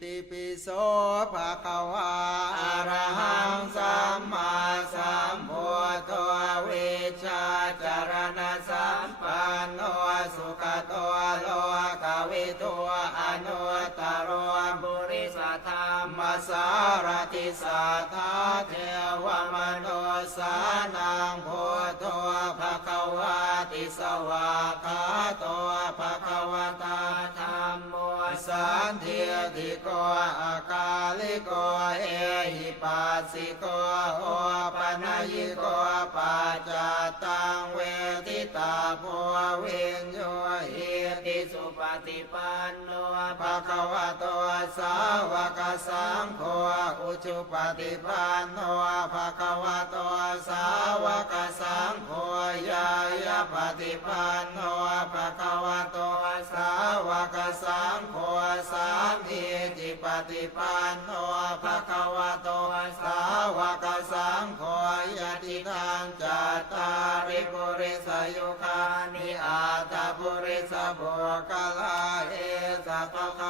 ติปิโสภะคะวาอะระหังสัมมาสัมพุทโธวิชชาจารณะสัมปันโนสุขโตโลกวิทูอนุตตรบุริสธรรมสารติสัทธาเทวมนุสานังพุทโธภะคะวาติสวากขาโตภะคะวตาธัมโมสันทิติโกอาคาลิโกเอหิปัสสิโกโอปนัยโกปัจจตังเวทิตาโพวิญโยหิติสุปฏิปันโนภะคะวะโตสาวกสังโฆอุชุปฏิปันโนภะคะวะโตสาวกสังโฆยายาปฏิปันโนภะคะวะโตสาวกสังโฆสามีจิปฏิปันโนภะคะวะโตสาวกสังโฆยะติทางจัตตาริปุริสยุคานิอาตาปุริสบุคลาเอสะภะคะ